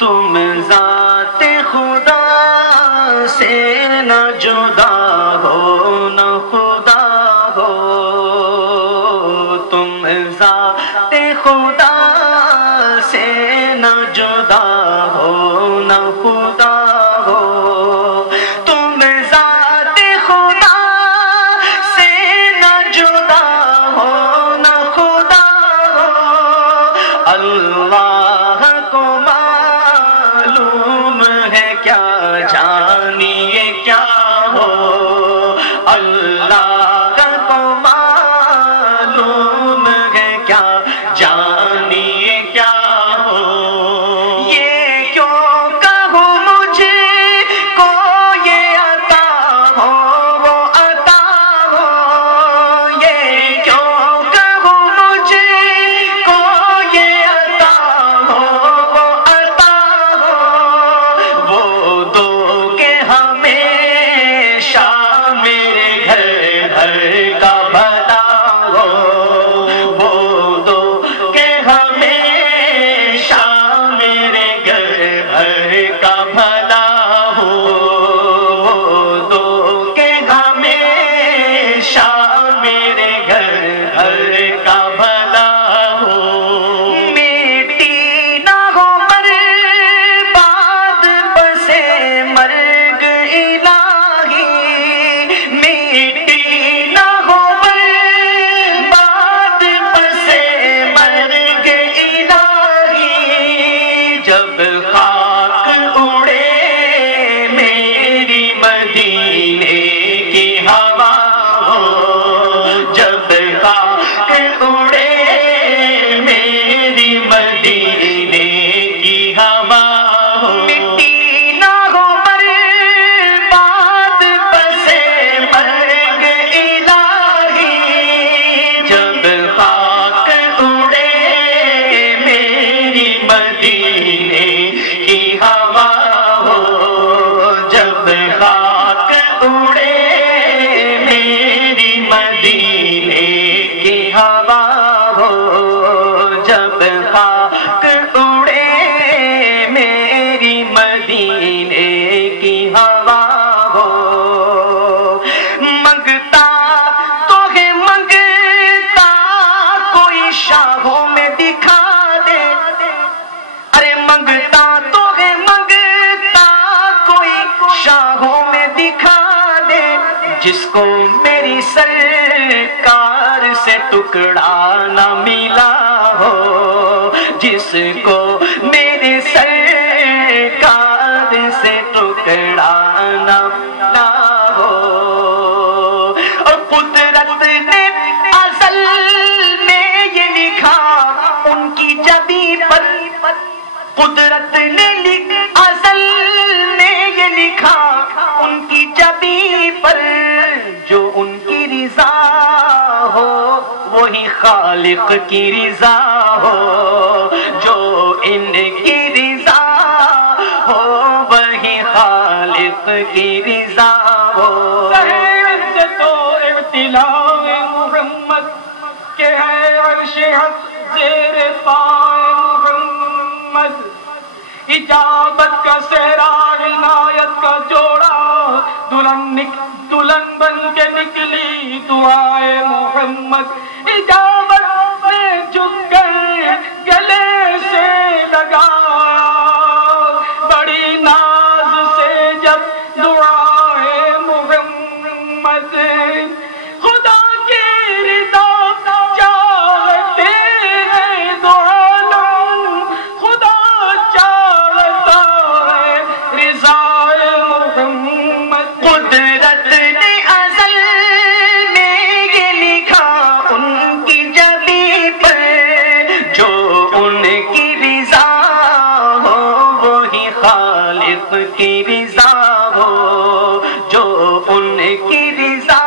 تم ذات خدا سے نہ جدا ہو نہ خدا ہو، تم ذات خدا سے نہ جدا ہو نہ خدا ہو، تم ذات خدا سے نہ جدا ہو نہ خدا ہو، اللہ کو معلوم ہے کیا جانیے کیا ہو، اللہ کو معلوم ہے کیا جانیے کیا ہو، یہ کیوں کہوں مجھے کو یہ عطا ہو وہ عطا ہو، یہ کیوں کہوں مجھے کو یہ عطا ہو وہ عطا ہو، وہ دو کہ ہمیشہ میرے گھر گھر کا بھلا ہو، وہ دو کہ ہمیشہ میرے گھر گھر کا بھلا ہو، وہ دو کہ ہمیشہ میرے گھر گھر کا بھلا ہو، میٹی نہ ہو برباد پسے مرگ الہی، میٹی نہ ہو برباد پسے مرگ الہی، جب خاک اڑے میری مدینے کی ہوا ہو، جب خاک اڑے میری مدینے کی ہوا ہو، مٹی نہ ہو برباد پسے مرگ الہی، جب خاک اڑے میری مدینے کی ہوا ہو، جب خاک اڑے میری مدینے کی ہوا ہو، جب خاک اڑے میری مدینے کی ہوا ہو، منگتا تو ہے منگتا کوئی شاہوں میں دکھا دے، ارے منگتا تو ہے منگتا کوئی شاہوں میں دکھا دے، جس کو میری سرکار سے ٹکڑا نہ ملا ہو، جس کو میری سرکار سے ٹکڑا نہ ملا ہو، اور قدرت نے ازل میں یہ لکھا ان کی جبیں پر، قدرت نے ازل میں یہ لکھا ان کی جبیں پر، جو ان کی رضا ہو وہی خالق کی رضا ہو، جو ان کی رضا ہو وہی خالق کی رضا ہو، عزت و ابتلاء محمد کے ہے عرش حق زیر پائے محمد، اجابت کا صحرا عنایت کا جوڑا، دلہن بن کے نکلی دعائے محمد، اجابت نے جھک کر گلے سے لگایا، بڑی ناز سے جب دعائے محمد، خدا کی رضا چاہتے ہیں دو عالم، خدا چاہتا ہے رضائے محمد، قدرت نے ازل میں یہ لکھا ان کی جبیں پر، جو ان کی رضا ہو وہی خالق کی رضا ہو، جو ان کی رضا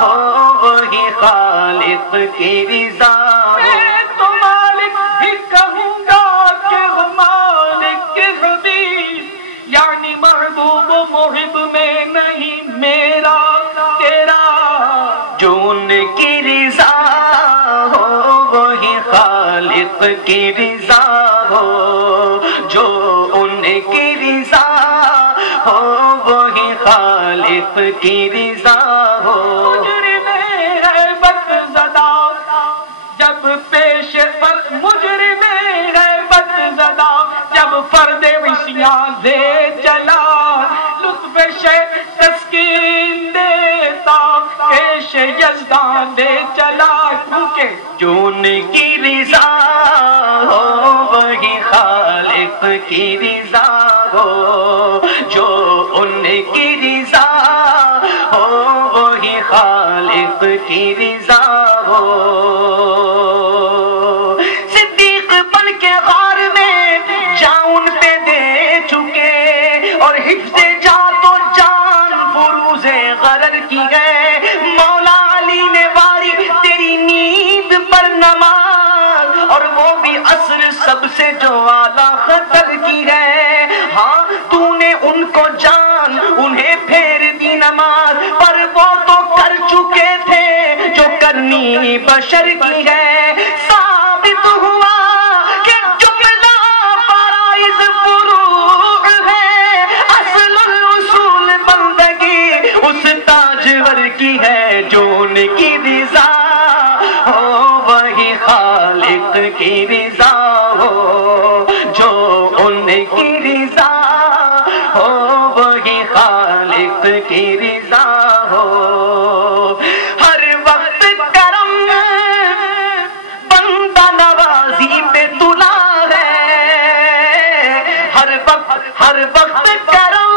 ہو وہی خالق کی رضا ہو، میں تو مالک بھی کہوں گا کہ وہ مالک کے حبیب، یعنی محبوب و محب میں نہیں میرا تیرا، جو ان کی رضا ہو وہی خالق کی رضا ہو، جو کی رضا ہو وہی خالق کی رضا ہو. مجرم ہے بد زدہ جب پیش پر مجرم ہے بد زدہ جب فرد عصیان دے چلا لطف شے تسکین دیتا پیش یزدان دے چلا کیونکہ جو ان کی رضا ہو وہی خالق کی رضا ہو. جو ان کی رضا ہو وہی خالق کی رضا ہو. صدیق بن کے غار میں جان پہ دے چکے اور حفظ جات و جان فروز غرر کی گئے. مولا علی نے واری تیری نیند پر نماز اور وہ بھی عصر سب سے جو اعلیٰ خطر کی گئے. ہاں تو نے ان کو جان انہیں پھیر دی نماز پر وہ تو کر چکے تھے جو کرنی بشر کی ہے. ثابت ہوا کہ جملہ فرائض فروع ہے اصل الاصول بندگی اس تاجور کی ہے. جو ان کی رضا ہو وہی خالق کی رضا ہو. جو ان کی رضا ہو وہی خالق کی رضا ہو. ہر وقت کرم بندہ نوازی پہ تلا ہے. ہر وقت کرم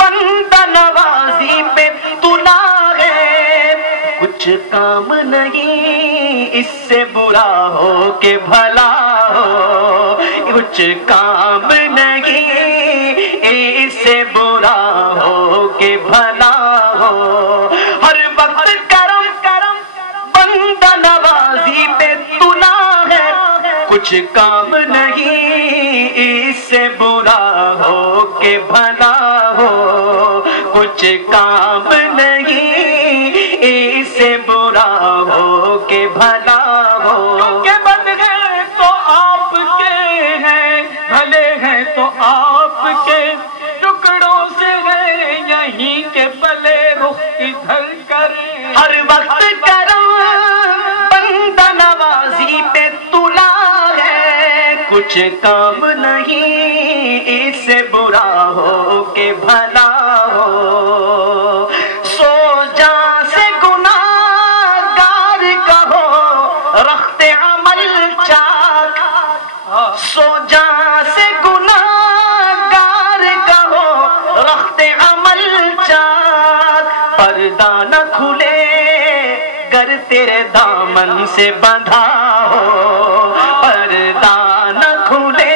بندہ نوازی پہ تلا ہے. کچھ کام نہیں اس سے برا ہو کہ بھلا ہو. کچھ کام نہیں اس سے برا ہو کہ بھلا ہو. ہر وقت کرم بندہ نوازی پہ تلا ہے. کچھ کام نہیں اس سے برا ہو کہ بھلا ہو. کچھ کام نہیں اس سے برا ہو کہ بھلا ہو. کیونکہ بد ہیں تو آپ کے ہیں بھلے ہیں تو آپ کے ٹکڑوں سے ہیں یہیں کے بلے رخ ادھر کریں. ہر وقت کرم بندہ نوازی پہ تلا ہے. کچھ کام نہیں اس سے برا ہو کہ بھلا ہو. سو جا سے گناہگار کہو رخت عمل چاک. سو جا سے گناہگار کہو رخت عمل چاک. پردہ نہ کھلے گر تیرے دامن سے بندھا ہو. پردہ نہ کھلے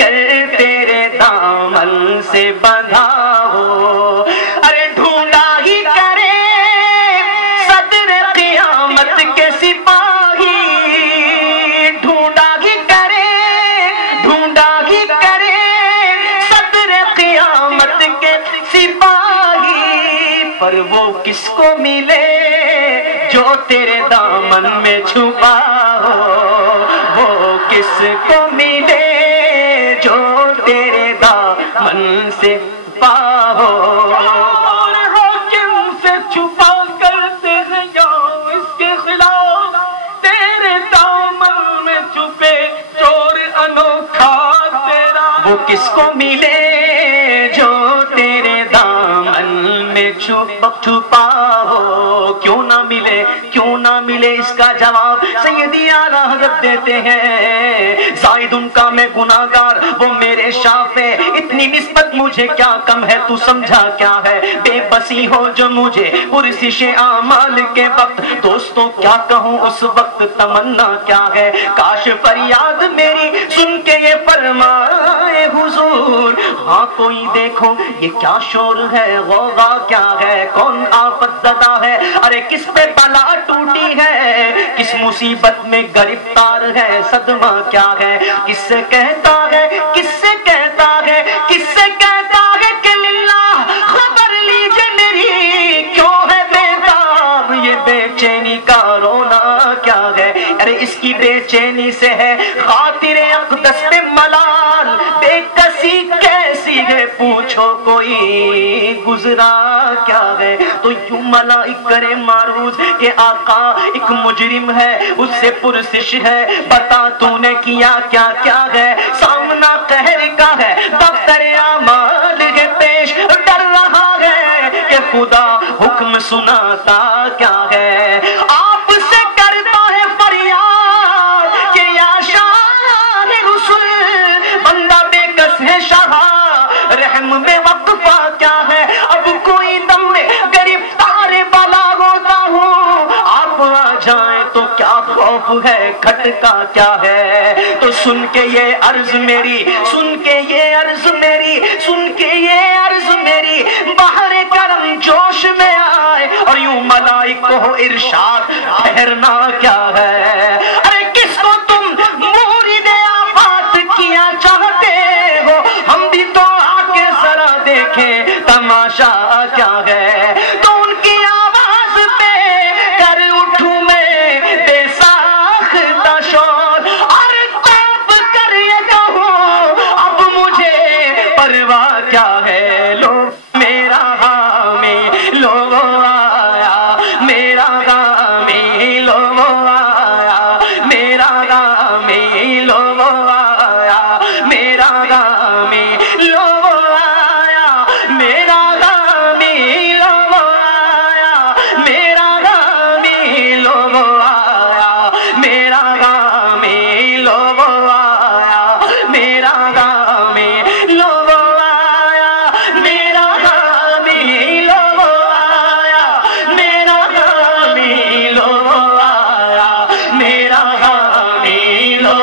گر تیرے دامن سے بندھا ہو. ارے ڈھونڈا ہی کرے صدر قیامت کے سپاہی. ڈھونڈا ہی کرے صدر قیامت کے سپاہی. پر وہ کس کو ملے جو تیرے دامن میں چھپا ہو. وہ کس کو ملے جو تیرے دامن سے پا ہو. اور حاکم سے چھپا کرتے ہیں یا اس کے خلاف تیرے دامن میں چھپے چور انوکھا تیرا. وہ کس کو ملے جو تیرے دامن میں چھپا ہو. کیوں نہ ملے اس کا جواب سیدی اعلیٰ حضرت دیتے ہیں. زائد ان کا میں گناہگار وہ میرے شافع. اتنی نسبت مجھے کیا کم ہے تو سمجھا کیا ہے. بے بسی ہو جو مجھے پرسش اعمال کے وقت. دوستوں کیا کہوں اس وقت تمنا کیا ہے. کاش فریاد میری سن کے یہ فرمائے حضور. ہاں کوئی دیکھو یہ کیا شور ہے غوغا کیا ہے. کون آفت زدہ ہے ارے کس پہ بلا ٹوٹی ہے. کس مصیبت میں گرفتار ہے صدمہ کیا ہے. کس سے کہتا ہے کہ للہ خبر لیجئے میری کیوں ہے بیتاب. یہ بے چینی کا رونا کیا ہے. ارے اس کی بے چینی سے ہے خاطر اقدس پہ ملال. بے پوچھو کوئی گزرا کیا ہے، تو یوں ملائک کرے معروض کہ آقا ایک مجرم ہے، اس سے پرسش ہے، بتا تو نے کیا کیا کیا ہے، سامنا قہر کا ہے، دفتر اعمال ہے پیش، ڈر رہا ہے کہ خدا حکم سناتا کیا ہے، آپ سے کرتا ہے فریاد کہ یا شاہ رسول، بندہ بے کس ہے شاہ رحم میں وقفہ کیا ہے، اب کوئی دم میں گرفتار بلا ہوتا ہوں، آپ آ جائیں تو کیا خوف ہے، کھٹکا کیا ہے، تو سن کے یہ عرض میری، سن کے یہ عرض میری، سن کے یہ عرض میری، بحر کرم جوش میں آئے اور یوں ملائک کو ارشاد، ٹھہرنا کیا ہے، ارے کس کو تم مورد آفات کیا چاہتے ہو، ہم بھی تو آ کے ذرا دیکھیں تماشا کیا ہے، تو ان کی آواز پہ کر اٹھوں میں بے ساختہ شور، اور تاپ کر یہ کہوں اب مجھے پرواہ کیا ہے، لو میرا حامی لو آیا، میرا حامی لو آیا، میرا حامی لو آیا، میرا حامی لو آیا، میرا حامی لو آیا، میرا حامی لو آیا، میرا حامی لو آیا، میرا حامی لو آیا، میرا حامی لو آیا، میرا حامی لو آیا، میرا حامی لو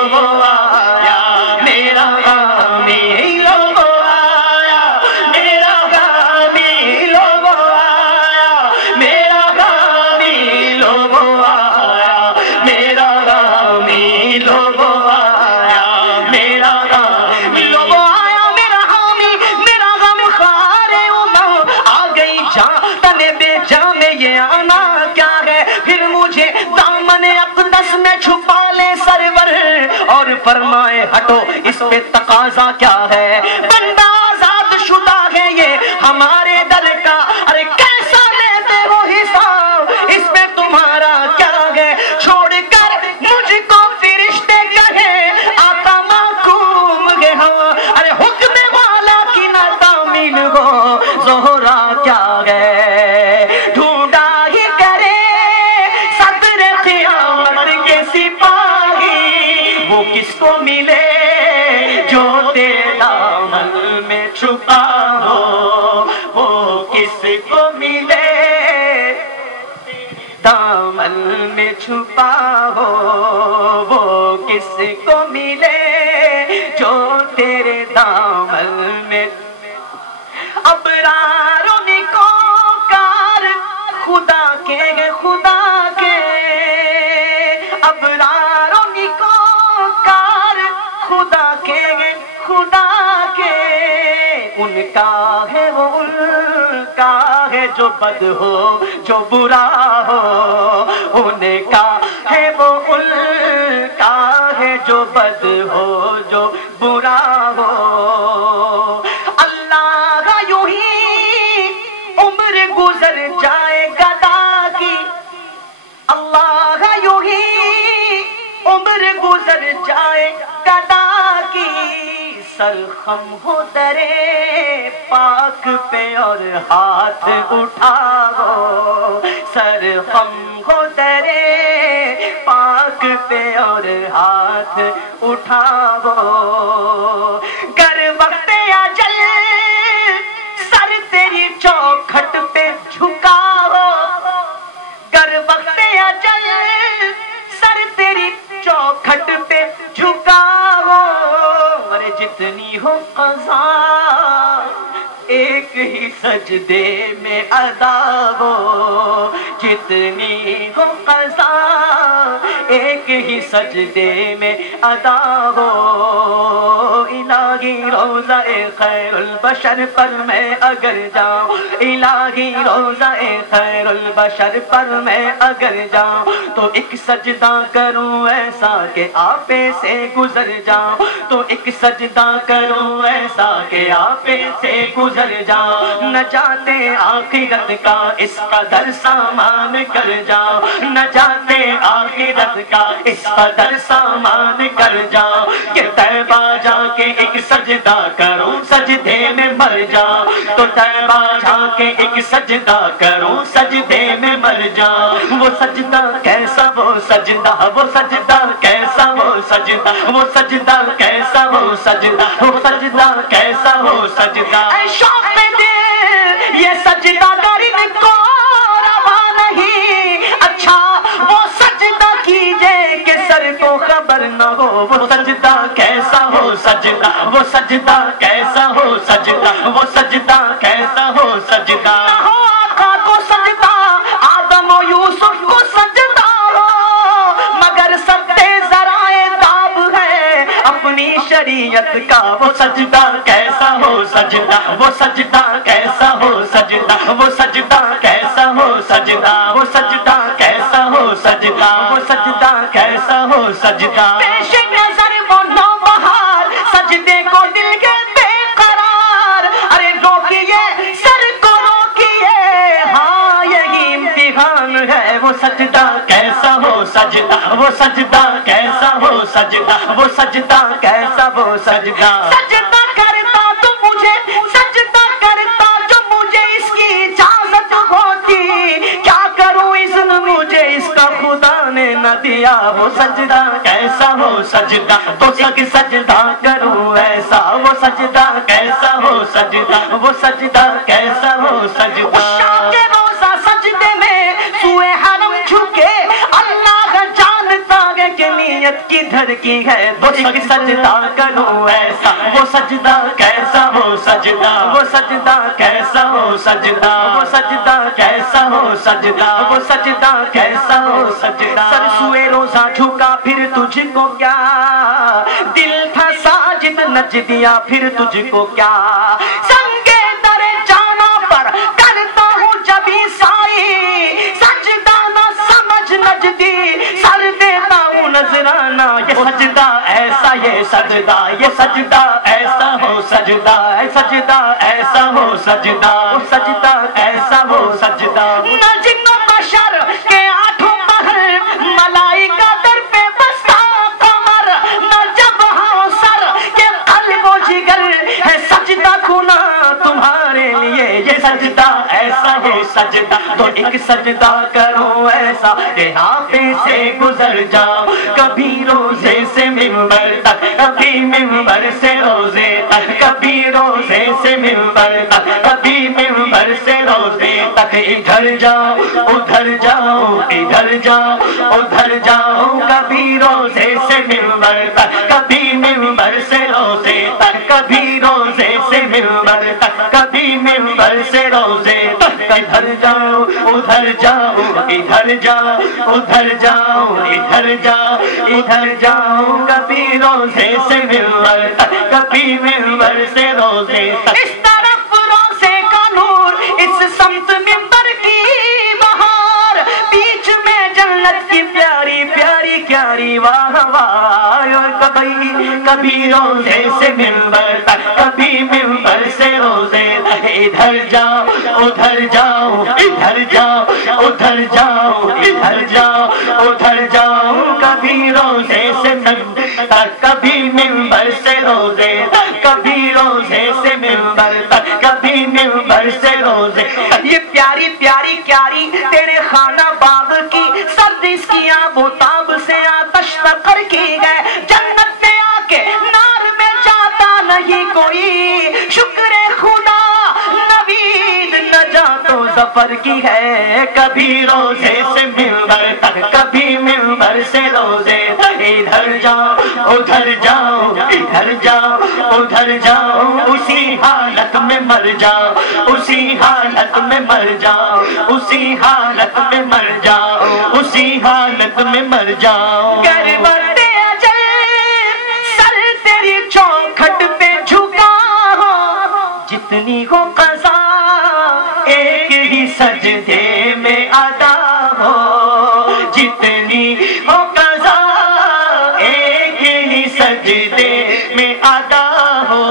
آیا، میرا حامی لو آیا، میرا حامی لو آیا، میرا حامی لو آیا، میرا حامی لو آیا، میرا حامی لو آیا، میرا حامی میرا غم خار امم آ گئی جان تنے بے جان میں یہ آنا کیا ہے، پھر مجھے دامن اقدس میں چھپا لے سرور اور فرمائے ہٹو، اس پہ تقاضا کیا ہے، بندہ آزاد شدہ ہے یہ ہمارے در کا، ارے کیسا لیتے ہو حساب، اس پہ تمہارا کیا ہے، چھوڑ کر مجھ کو فرشتے کہے آقا محکوم ہے ہاں، ارے حکم والا کی نہ تعمیل ہو، زہرا کیا ہے، ڈھونڈا ہی کرے صدر قیامت کے سپاہی، وہ کس کو ملے جو تیرے دامن میں چھپا ہو، وہ کس کو ملے دامن میں چھپا ہو، وہ کس کو ملے جو تیرے دامن میں، ابرار و نیکوکار خدا کے خدا کے، ابرار و نیکوکار خدا کے خدا کے، ان کا ہے وہ ان کا ہے جو بد ہو جو برا ہو، ان کا ہے وہ ان کا ہے جو بد ہو جو برا ہو، اللہ کا یوں ہی عمر گزر جائے گدا کی، اللہ کا یوں ہی عمر گزر جائے گدا کی، سرخم ہو درے پاک پہ اور ہاتھ اٹھاؤ، سرخم ہو درے پاک پہ اور ہاتھ اٹھاؤ، گر وقت اجل سر تیری چوکھٹ پہ جھکاؤ، گر وقت اجل سر تیری چوکھٹ پہ جھکاؤ، ارے جتنی ہو قضا ایک ہی سجدے میں ادا ہو، جتنی ہو قضا ایک ہی سجدے میں ادا ہو، الہی روضہ خیر البشر پر میں اگر جاؤں، الہی روضہ خیر البشر پر میں اگر جاؤں، تو ایک سجدہ کروں ایسا کہ آپے سے گزر جاؤں، تو ایک سجدہ کروں ایسا کہ آپے سے گزر گزر جاؤ، نجات آخرت کا اس قدر سامان کر جاؤ، نجات آخرت کا اس قدر سامان کر جاؤ کہ طیبہ جا کے ایک سجدہ کروں سجدے میں مر جاؤ، تو طیبہ جا کے ایک سجدہ کروں سجدے میں مر جاؤ۔ وہ سجدہ کیسا وہ سجدہ، وہ سجدہ کیسا وہ سجدہ، وہ سجدہ کیسا وہ سجدہ، وہ سجدہ کیسا وہ سجدہ۔ اے شوق میں دل یہ سجدہ گر ان کو روا نہیں، اچھا وہ سجدہ کیجئے کہ سر کو خبر نہ ہو، وہ سجدہ کیسا ہو سجدہ، وہ سجدہ کیسا ہو سجدہ، وہ سجدہ کیسا ہو سجدہ۔ نہ ہو آقا کو سجدہ، آدم و یوسف کو سجدہ ہو، مگر ستے ذرائع داب ہے اپنی شریعت کا، وہ سجدہ کیسا ہو سجدہ، وہ سجدہ کیسا ہو سجدہ، وہ سجدہ کیسا ہو سجدہ، وہ سجدہ کیسا ہو سجدہ، وہ سجدہ کیسا ہو سجدہ۔ پیش نظر وہ نوبہار سجدے کو دل کے بے قرار، ارے روکیے سر کو روکیے، ہاں یہی امتحان ہے۔ وہ سجدہ کیسا ہو سجدہ، وہ سجدہ کیسا ہو سجدہ، وہ سجدہ کیسا وہ سجدہ۔ سجدہ کرتا تو مجھے، سجدہ کرتا جو مجھے اس کی اجازت ہوتی، کیا کروں اذن مجھے اس کا خدا نے نہ دیا۔ وہ سجدہ کیسا ہو سجدہ، تو سجدہ کروں ایسا، وہ سجدہ کیسا ہو سجدہ، وہ سجدہ کیسا ہو سجدہ۔ شام کے روزہ سجدے میں سوئے حرم جھکے، اللہ جانتا ہے کہ نیت کدھر کی ہے، تو ایک سجدہ کروں ایسا، وہ سجدہ کیسا ہو سجدہ، وہ سجدہ کیسا ہو سجدہ، وہ سجدہ کیسا ہو سجدہ، وہ سجدہ کیسا ہو سجدہ۔ سر سوئے روزہ جھکا پھر تجھ کو کیا، دل تھا ساجد نچ دیا پھر تجھ کو کیا، سنگے در جانا پر کرتا ہوں جب عیسائی، سجدہ نہ سمجھ نجدی سر دیتا ہوں نذرانہ۔ یہ سجدہ ایسا، یہ سجدہ، یہ سجدہ ایسا ہو سجدہ، سجدہ ایسا ہو سجدہ، وہ سجدہ ایسا ہو سجدہ۔ نہ جن و بشر کے آٹھوں پہر ملائکہ در پہ بستا قمر، نہ جب ہاں سر کے قلب و جگر ہے سجدہ کھنا تمہارے لیے۔ یہ سجدہ ایسا ہے سجدہ، تو ایک سجدہ کرو ایسا کہ ہاتھے سے گزر جاؤ، کبھی روزے سے منبر تک، کبھی منبر سے روزے تک، کبھی روزے سے منبر تک، کبھی منبر سے روزے تک۔ ادھر جاؤ ادھر جاؤ ادھر جاؤ ادھر جاؤ، کبھی روزے سے منبر تک، کبھی منبر سے روزے تک، کبھی روزے سے منبر تک، کبھی منبر سے روزے تک۔ ادھر جاؤ ادھر جاؤ ادھر جاؤ ادھر جاؤ ادھر جاؤ ادھر جاؤ، کبھی روزے سے منبر تک، کبھی منبر سے روزے تک۔ اس طرف روزے کا نور، اس سمت منبر کی بہار، بیچ میں جنت کی پیاری پیاری پیاری واہ واہ، اور کبھی روزے سے منبر تک، کبھی منبر سے روزے تک۔ ادھر جاؤ ادھر جاؤ ادھر جاؤ ادھر جاؤ ادھر جاؤ ادھر جاؤ، کبھی روزے سے منبر تک، کبھی منبر سے روزے تک، کبھی روزے سے منبر تک، کبھی منبر سے روزے تک۔ یہ پیاری پیاری پیاری تیرے خانہ باغ کی سرد اس کی آب و تاب سے آتش فقر کی ہے، جنت میں آ کے نار میں جاتا نہیں کوئی، شکر خدا نوید نجات و ظفر کی ہے۔ کبھی روزے سے منبر تک، کبھی منبر سے روزے تک۔ ادھر جاؤ ادھر جاؤ ادھر جاؤ ادھر جاؤ، اسی حالت میں مر جاؤ، اسی حالت میں مر جاؤ، اسی حالت میں مر جاؤ، اسی حالت میں مر جاؤ۔ گربت اجل سر تیری چوکھٹ پہ جھکا ہو، جتنی ہو قضا ایک ہی سجدے میں ادا ہو، جتنی ہو قضا ایک ہی سجدے میں ادا ہو۔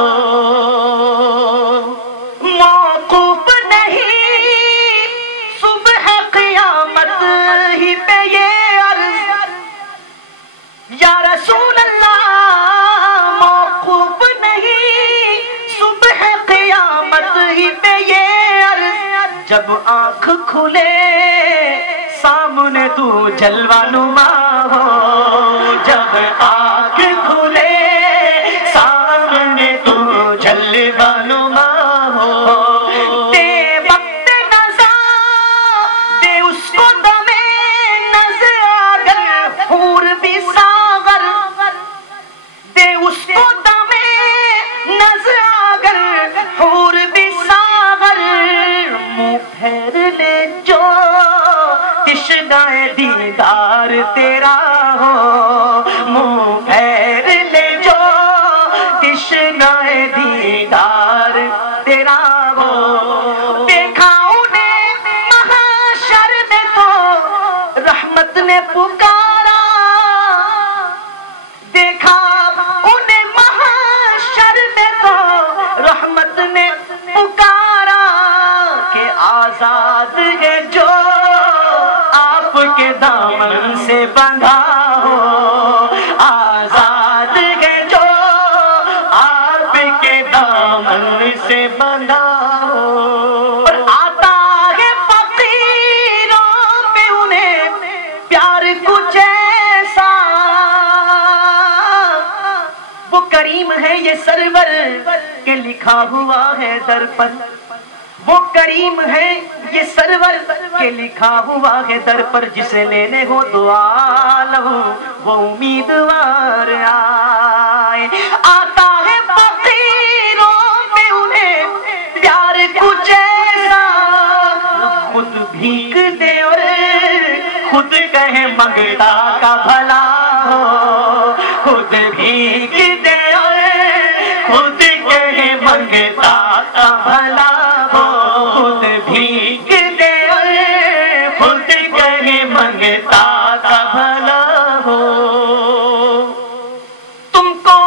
جب آنکھ کھلے سامنے تو جلوہ نما ہو، جب آنکھ کھلے سامنے تو جلوہ نما ہو، دے وقت نظر دے اس کو دم نظر اگر حور بھی ساغر، دے اس کو دم نظر اگر حور بھی ساغر، منہ پھیر لے جو تشنہ دیدار تیرا ہو، منہ پھیر لے جو تشنہ دیدار تیرا ہو، دیکھا انہیں محشر میں تو رحمت نے پکارا، دیکھا انہیں محشر میں تو رحمت نے پکارا کہ آزاد ہے جو آپ کے دامن سے بندھا ہو، آزاد ہے جو آپ کے دامن سے بندھا ہو، اور آتا ہے فقیروں پہ انہیں پیار کچھ ایسا، وہ کریم ہے یہ سرور کہ لکھا ہوا ہے در پر، وہ کریم ہے یہ سرور کہ لکھا ہوا ہے در پر، جسے لینے ہو دعا لہو وہ امیدوار آئے، آتا ہے فقیروں پہ انہیں پیار کچھ ایسا، خود بھیک دے اور خود کہے منگتا کا بھلا ہو، خود بھیک دے اور خود کہے منگتا کا بھلا ہو، خود بھیک دے اور خود کہے منگتا کا بھلا ہو، تم کو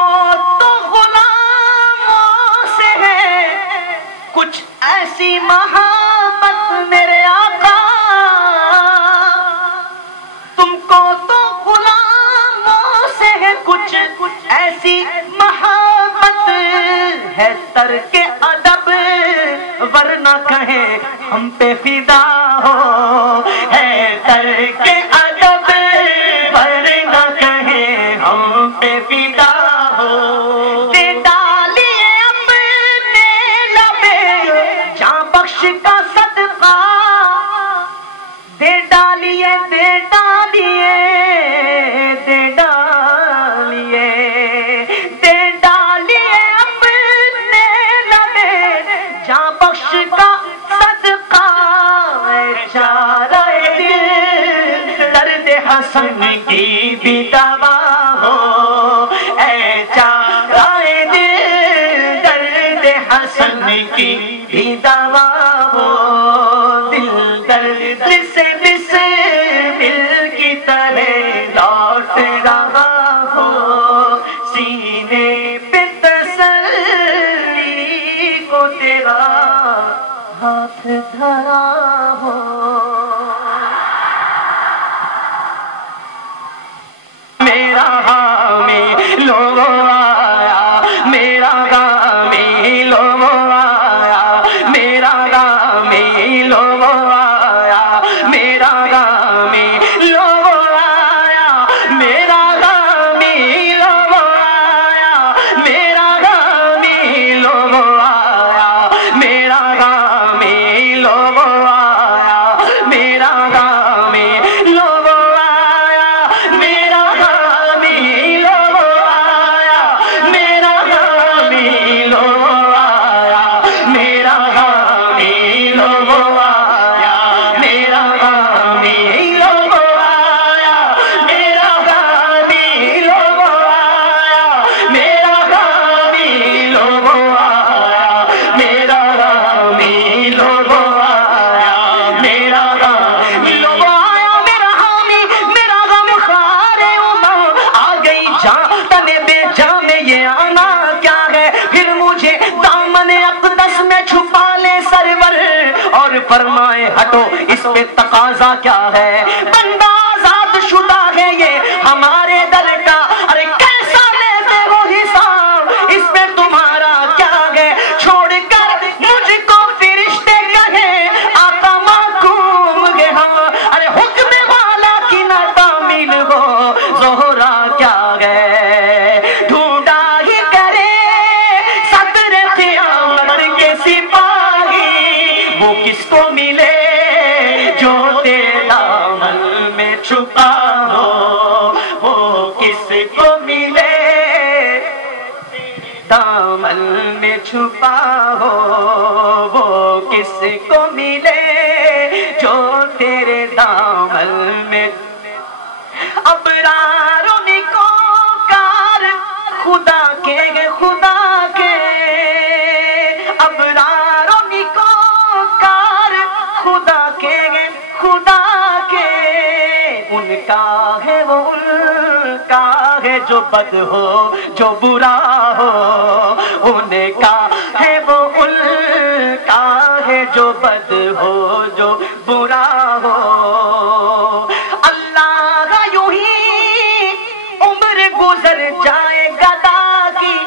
تو غلاموں سے ہے کچھ ایسی محبت میرے آقا، تم کو تو غلاموں سے ہے کچھ ایسی محبت، ہے ترک ادب ورنہ کہے ہم پہ فدا ہو، ہے ترک ادب ورنہ کہے ہم پہ فدا ہو، دے ڈالیے اپنے لبے جاں بخش کا صدقہ، دے ڈالیے دے ڈالیے دے ڈالیے دے ڈالیے اپنے لبے جاں بخش کا صدقہ، اے چارہ دل درد حسن کی بھی دوا ہو، اے چارہ دل درد حسن کی بھی دوا ہو، دل درد سے بسمل کی طرح لوٹ رہا ہو، سینے پہ تسلی کو تیرا ہاتھ دھرا ہو، میرا حامی لو آیا، میرا غامی لو آیا، میرا غامی لو آیا، میرا غامی لو آیا، میرا غامی لو آیا، میرا غامی لو آیا، میرا غامی لو آیا، میرا غامی لو آیا، میرا غامی لو آیا، میرا غامی لو آیا، میرا غامی لو آیا، میرا غامی لو آیا، میرا غامی لو آیا، میرا غامی لو آیا، میرا غامی لو آیا، میرا غامی لو آیا، میرا حامی میرا غم خار عمر، آ گئی جان تنے بے جان میں یہ آنا کیا ہے، پھر مجھے دامن اقدس میں چھپا لے سرور، اور فرمائے ہٹو اس پہ تقاضا کیا ہے، بندہ آزاد شدہ ہے یہ ہمارے دل کا، ارے کیسا لیتے ہو حساب، اس پہ تمہارا کیا ہے، چھوڑ کر مجھ کو فرشتے کہے آقا میں چھپا ہو وہ کس کو ملے جو تیرے دامن میں ابرار و نیکوکار خدا کے ابرار و نیکوکار خدا کے ان کا ہے وہ ان کا ہے جو بد ہو جو برا ہو ان کا ہے وہ ان کا ہے جو بد ہو جو برا ہو اللہ یوں ہی عمر گزر جائے گدا کی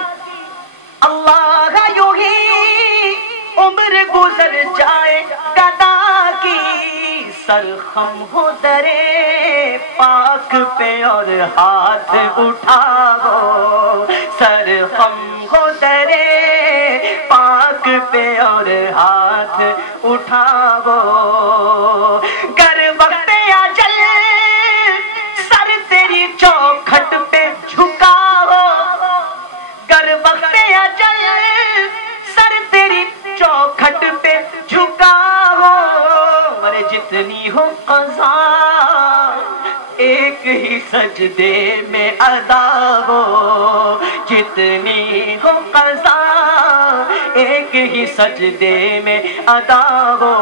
اللہ یوں ہی عمر گزر جائے گدا کی سر خم ہو درے پاک پہ اور ہاتھ اٹھاؤ سر خم ہو درے پاک پہ اور ہاتھ اٹھاؤ گر وقت اجل سر تیری چوکھٹ پہ جھکاؤ گر وقت اجل سر تیری چوکھٹ پہ جھکاؤ مرے جتنی ہو قضا ایک ہی سجدے میں ادا ہو جتنی ہو قضا ایک ہی سجدے میں ادا ہو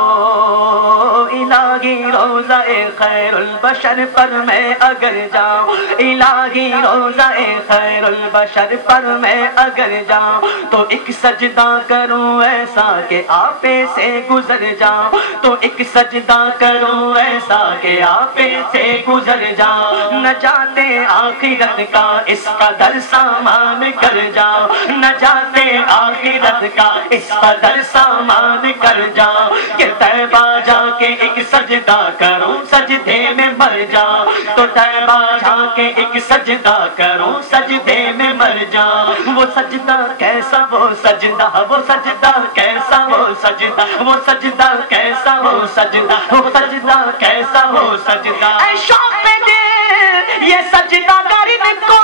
الہی روضہ خیر البشر پر میں اگر جاؤں الہی روضہ خیر البشر پر میں اگر جاؤں تو ایک سجدہ کروں ایسا کہ آپے سے گزر جاؤں تو ایک سجدہ کروں ایسا کہ آپے سے گزر جاؤں نجات آخرت کا اس قدر سامان کر جاؤ نجات آخرت کا اس قدر سامان کر جاؤ کہ طیبہ جا کے ایک سجدہ کروں سجدے میں مر جاؤ تو طیبہ جا کے ایک سجدہ کروں سجدے میں مر جاؤ وہ سجدہ کیسا وہ سجدہ وہ سجدہ کیسا وہ سجدہ وہ سجدہ کیسا وہ سجدہ وہ سجدہ کیسا وہ سجدہ اے شوق میں دل یہ سجدہ کرنے کو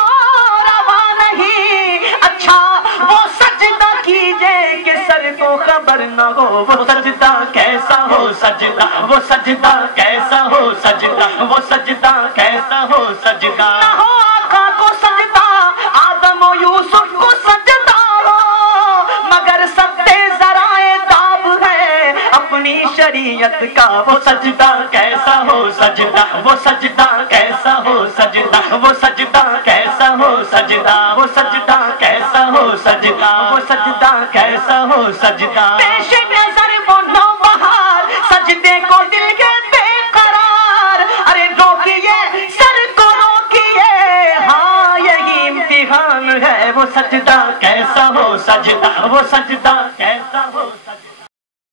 روا نہیں اچھا وہ سجدہ کیجئے کہ سر کو خبر نہ ہو وہ سجدہ کیسا ہو سجدہ وہ سجدہ کیسا ہو سجدہ وہ سجدہ کیسا ہو سجدہ نہ ہو آقا کو سجدہ آدم و یوسف کو سجدہ ہو مگر ستے ذرائع تاب ہے اپنی شریعت کا وہ سجدہ کیسا ہو سجدہ وہ سجدہ کیسا ہو سجدہ وہ سجدہ کیسا ہو سجدہ وہ سجدہ کیسا ہو سجدہ وہ سجدہ کیسا ہو سجدہ پیش نظر وہ نوبہار سجدے کو دل کے بے قرار ارے روکیے سر کو روکیے ہاں یہی امتحان ہے وہ سجدہ کیسا ہو سجدہ وہ سجدہ کیسا ہو سجدہ